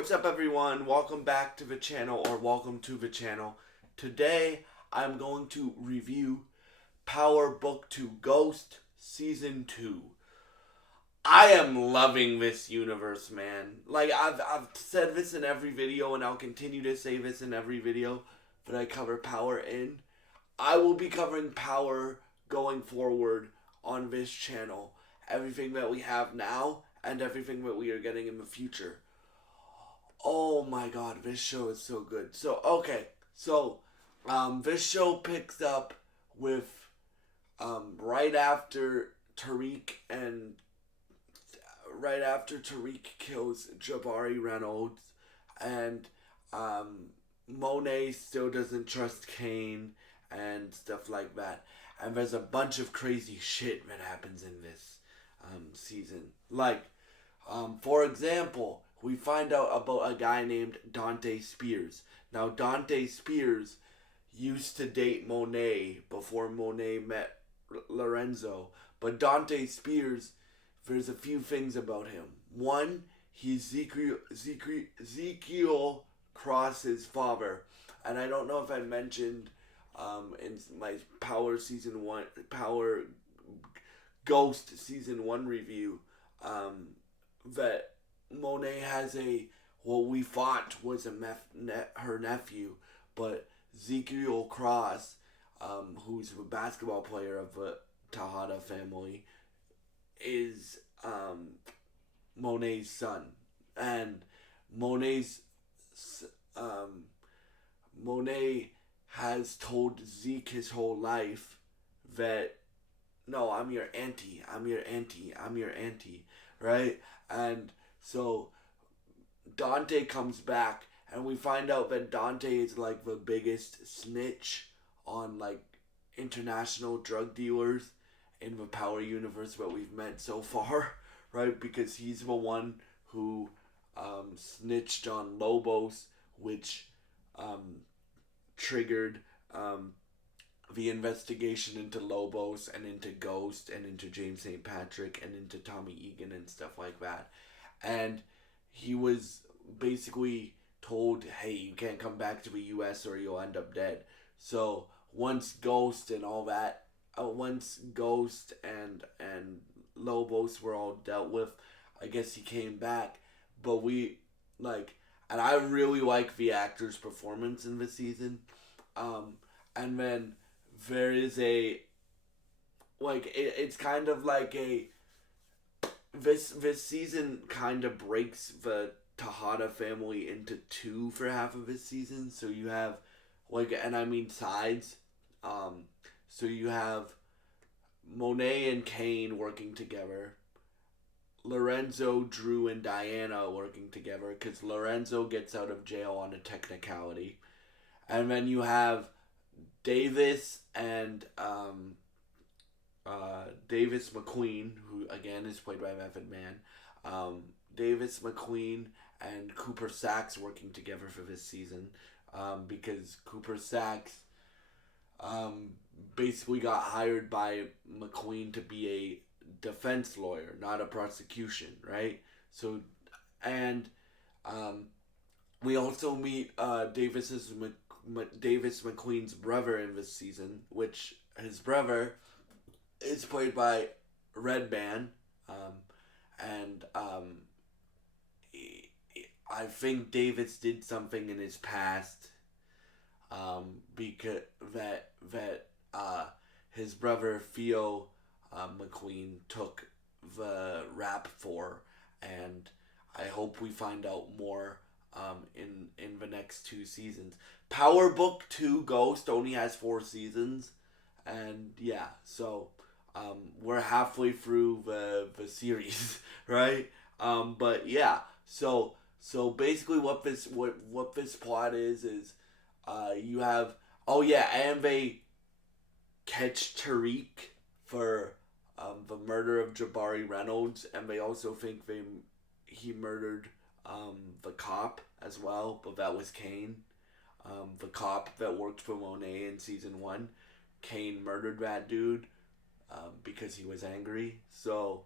What's up, everyone? Welcome back to the channel, or welcome to the channel. Today, I'm going to review Power Book 2 Ghost Season 2. I am loving this universe, man. Like, I've said this in every video, and I'll continue to say this in every video that I cover Power in. I will be covering Power going forward on this channel. Everything that we have now, and everything that we are getting in the future. Oh my god, this show is so good. This show picks up with right after Tariq kills Jabari Reynolds, and Monet still doesn't trust Kane and stuff like that. And there's a bunch of crazy shit that happens in this season. For example, we find out about a guy named Dante Spears. Now, Dante Spears used to date Monet before Monet met Lorenzo. But Dante Spears, there's a few things about him. One, he's Ezekiel Cross's father. And I don't know if I mentioned in my Power Ghost Season 1 review that Monet has what we thought was her nephew, but Ezekiel Cross, who's a basketball player of the Tejada family, is Monet's son. And Monet has told Zeke his whole life that, no, I'm your auntie, right? And so Dante comes back, and we find out that Dante is like the biggest snitch on like international drug dealers in the Power universe that we've met so far, right? Because he's the one who snitched on Lobos, which triggered the investigation into Lobos and into Ghost and into James St. Patrick and into Tommy Egan and stuff like that. And he was basically told, hey, you can't come back to the US or you'll end up dead. So once Ghost and Lobos were all dealt with, I guess he came back. But and I really like the actor's performance in this season. And then there is it's kind of like this season kind of breaks the Tejada family into two for half of this season. So you have sides. So you have Monet and Kane working together. Lorenzo, Drew, and Diana working together because Lorenzo gets out of jail on a technicality. And then you have Davis and Davis McQueen, who again is played by Method Man. Davis McQueen and Cooper Saxe working together for this season because Cooper Saxe basically got hired by McQueen to be a defense lawyer, not a prosecution, right? So, and we also meet Davis McQueen's brother in this season, which his brother is played by Redban, I think Davis did something in his past, because his brother Theo McQueen took the rap for, and I hope we find out more in the next 2 seasons. Power Book 2 Ghost only has 4 seasons, and yeah, so we're halfway through the series, right? But yeah, so basically what this plot is you have, and they catch Tariq for the murder of Jabari Reynolds, and they also think he murdered the cop as well, but that was Kane. The cop that worked for Monet in season 1, Kane murdered that dude because he was angry. So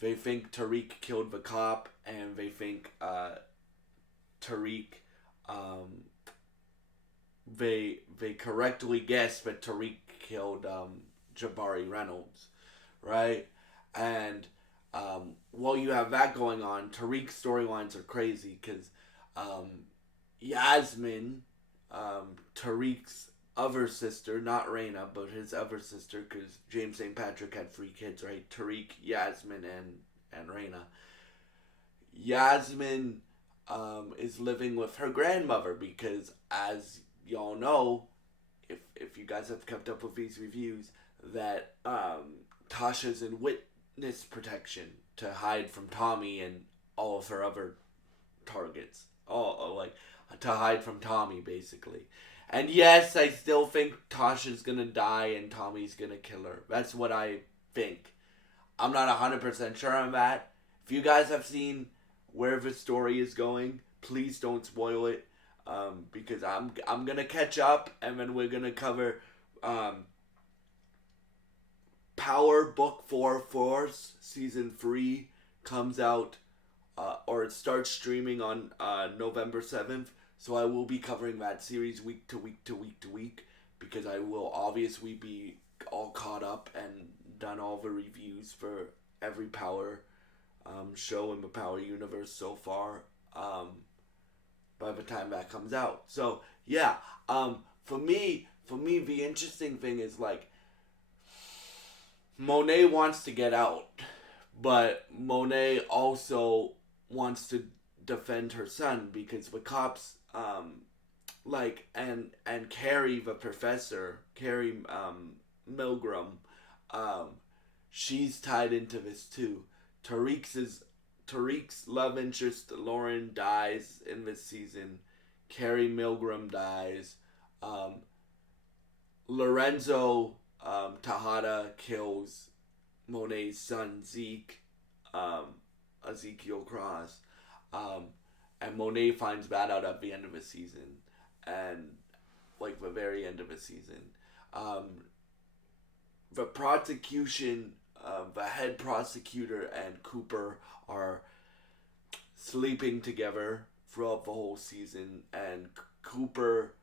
they think Tariq killed the cop, and they think Tariq, um, they correctly guessed that Tariq killed Jabari Reynolds, right? And while you have that going on, Tariq's storylines are crazy because um, Yasmin, Tariq's other sister, not Raina, but his other sister, because James St. Patrick had 3 kids, right? Tariq, Yasmin, and Raina. Yasmin is living with her grandmother because, as y'all know, if you guys have kept up with these reviews, that Tasha's in witness protection to hide from Tommy and all of her other targets. All like to hide from Tommy, basically. And yes, I still think Tasha's gonna die and Tommy's gonna kill her. That's what I think. I'm not 100% sure on that. If you guys have seen where the story is going, please don't spoil it. Because I'm gonna catch up and then we're gonna cover Power Book 4 Force Season 3 comes out or it starts streaming on November 7th. So I will be covering that series week to week to week to week because I will obviously be all caught up and done all the reviews for every Power show in the Power universe so far by the time that comes out. So yeah, for me, the interesting thing is like Monet wants to get out, but Monet also wants to defend her son because the cops and Carrie the professor, Carrie Milgram, she's tied into this too. Tariq's love interest Lauren dies in this season. Carrie Milgram dies. Lorenzo Tejada kills Monet's son Zeke, Ezekiel Cross, and Monet finds that out at the end of the season, and like the very end of the season. The prosecution, the head prosecutor and Cooper are sleeping together throughout the whole season, and Cooper,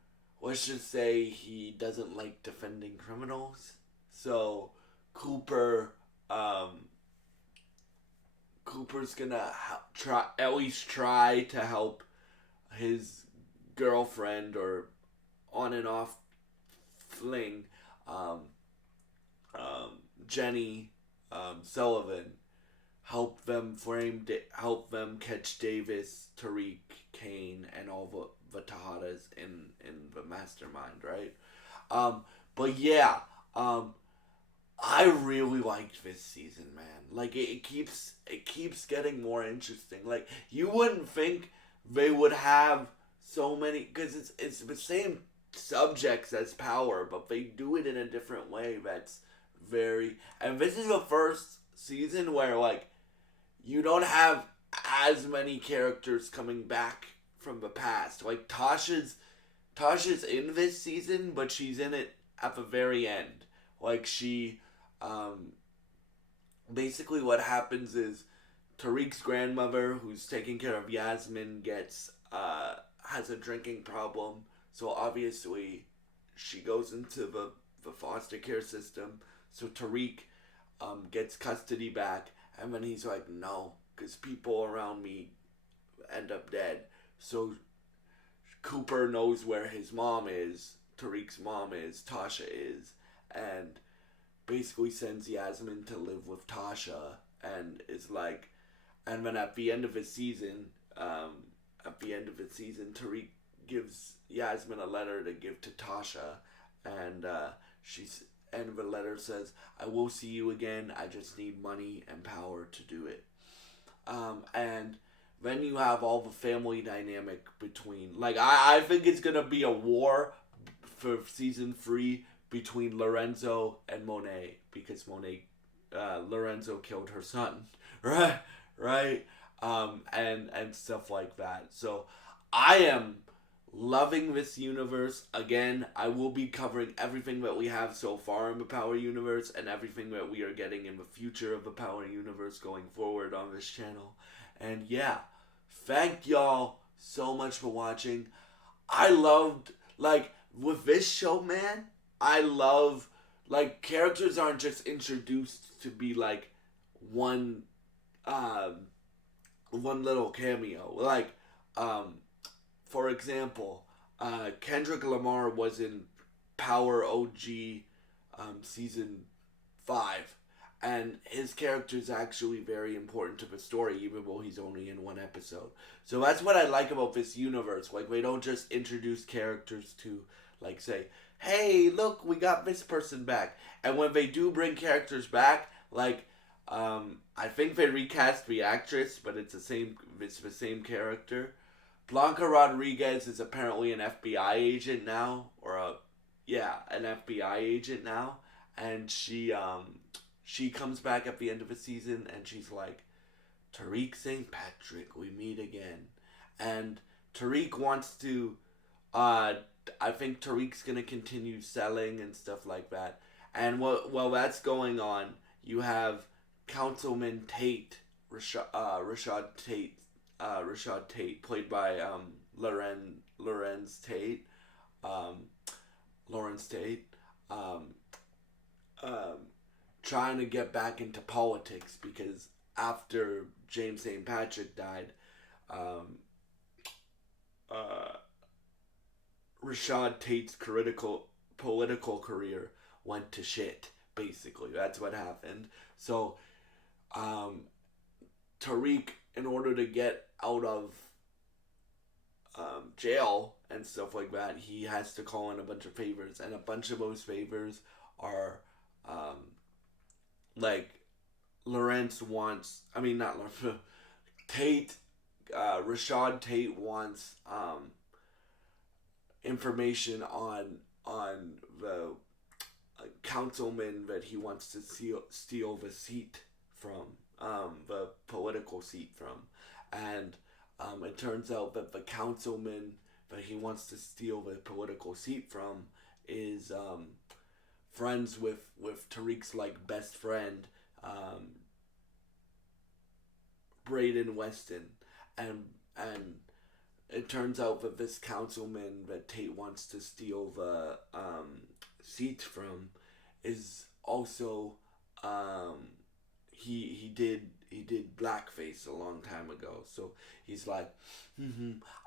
let's just say he doesn't like defending criminals, so Cooper's gonna at least try to help his girlfriend or on and off fling, Jenny Sullivan, help them catch Davis, Tariq, Kane, and all the Tejadas in the mastermind, right? But yeah, I really liked this season, man. Like it keeps getting more interesting. Like you wouldn't think they would have so many because it's the same subjects as Power, but they do it in a different way. That's very and this is the first season where like you don't have as many characters coming back from the past. Like Tasha's in this season, but she's in it at the very end. Like she basically what happens is Tariq's grandmother, who's taking care of Yasmin, has a drinking problem. So obviously she goes into the foster care system. So Tariq gets custody back, and then he's like, no, because people around me end up dead. So Cooper knows where his mom is, Tariq's mom is, Tasha is, and basically sends Yasmin to live with Tasha, and is like, and then at the end of the season, Tariq gives Yasmin a letter to give to Tasha, and and the letter says, "I will see you again. I just need money and power to do it." And then you have all the family dynamic between, like, I think it's gonna be a war for season 3 between Lorenzo and Monet because Lorenzo killed her son, right, and stuff like that. So I am loving this universe. Again, I will be covering everything that we have so far in the Power Universe and everything that we are getting in the future of the Power Universe going forward on this channel. And yeah, thank y'all so much for watching. I loved, like, with this show, man, I love, like, characters aren't just introduced to be, like, one, um, one little cameo. Like, um, for example, Kendrick Lamar was in Power OG season 5. And his character is actually very important to the story, even though he's only in one episode. So that's what I like about this universe. Like, they don't just introduce characters to, like, say, hey, look, we got this person back. And when they do bring characters back, like, I think they recast the actress, but it's the same character. Blanca Rodriguez is apparently an FBI agent now, an FBI agent now, and she comes back at the end of the season, and she's like, Tariq St. Patrick, we meet again, and Tariq wants to, I think Tariq's gonna continue selling and stuff like that, and while that's going on, you have Councilman Tate, Rashad Tate, played by Lorenz Tate, um, Lawrence Tate, um, um, trying to get back into politics because after James St. Patrick died, um, uh, Rashad Tate's political career went to shit. Basically, that's what happened. So, um, Tariq, in order to get out of jail and stuff like that, he has to call in a bunch of favors, and a bunch of those favors are like Lawrence wants. I mean, not Lawrence. Tate. Rashad Tate wants information on the councilman that he wants to steal the seat from, the political seat from, and it turns out that the councilman that he wants to steal the political seat from is friends with Tariq's like best friend, Braden Weston, and it turns out that this councilman that Tate wants to steal the seat from is also he did blackface a long time ago. So he's like,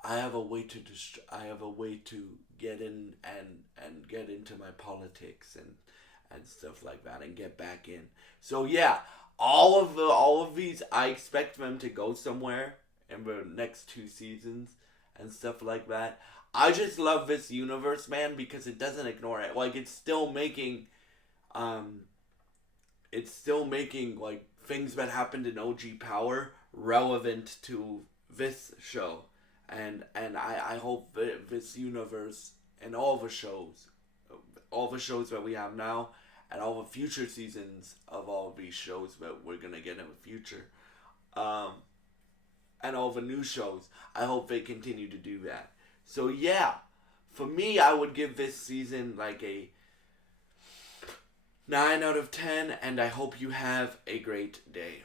I have a way to get in and get into my politics and stuff like that and get back in. So yeah, all of these, I expect them to go somewhere in the next 2 seasons and stuff like that. I just love this universe, man, because it doesn't ignore it. Like, it's still making like things that happened in OG Power relevant to this show, and I hope that this universe and all the shows that we have now, and all the future seasons of all of these shows that we're gonna get in the future, and all the new shows, I hope they continue to do that. So yeah, for me, I would give this season like a 9 out of 10, and I hope you have a great day.